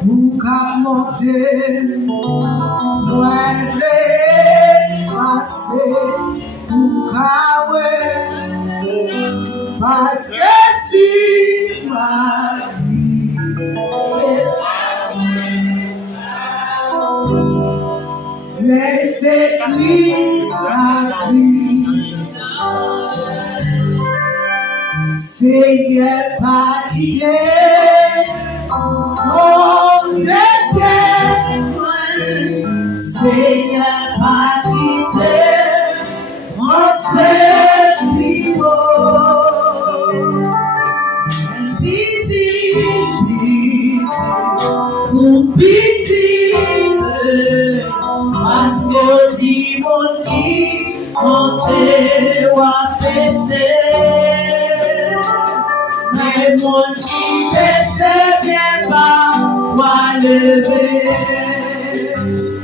pour qu'à monter, loin de passer, pour qu'à parce que si ma vie, c'est laissez Christ la vie. Seigneur, pas quitter mon témoin. Seigneur, pas quitter mon serviteur. Pitié, parce que tu m'as dit, on te voit baisser. Mais mon qui baisser bien pas, moi lever.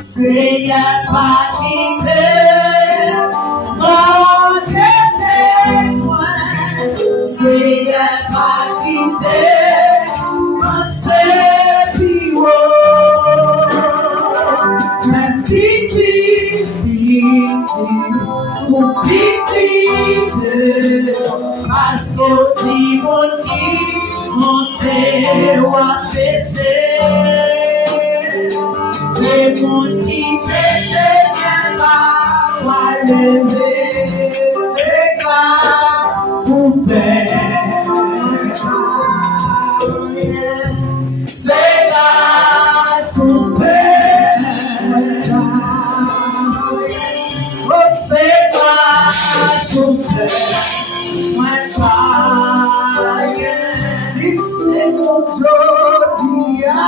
Seigneur, pas quitter mon témoin. Seigneur, pas quitter mon serviteur. Pour pitié, parce que tu m'as dit, mon Dieu a baissé. Et mon Dieu baissé, va lever ses glaces souffert. Ses glaces souffert. C'est pas souffert, moi pas. Si c'est mon jodia,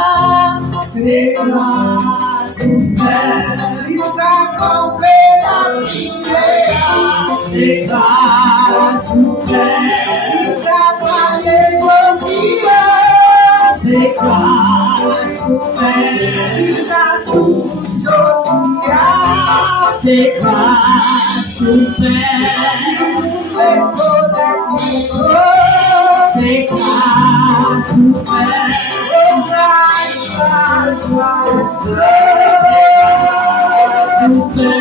c'est pas souffert. Si t'as campé la prière, c'est pas souffert. Si t'as parlé jodia, c'est pas souffert. Si t'as jodia, c'est pas souffert. C'est pas souffert.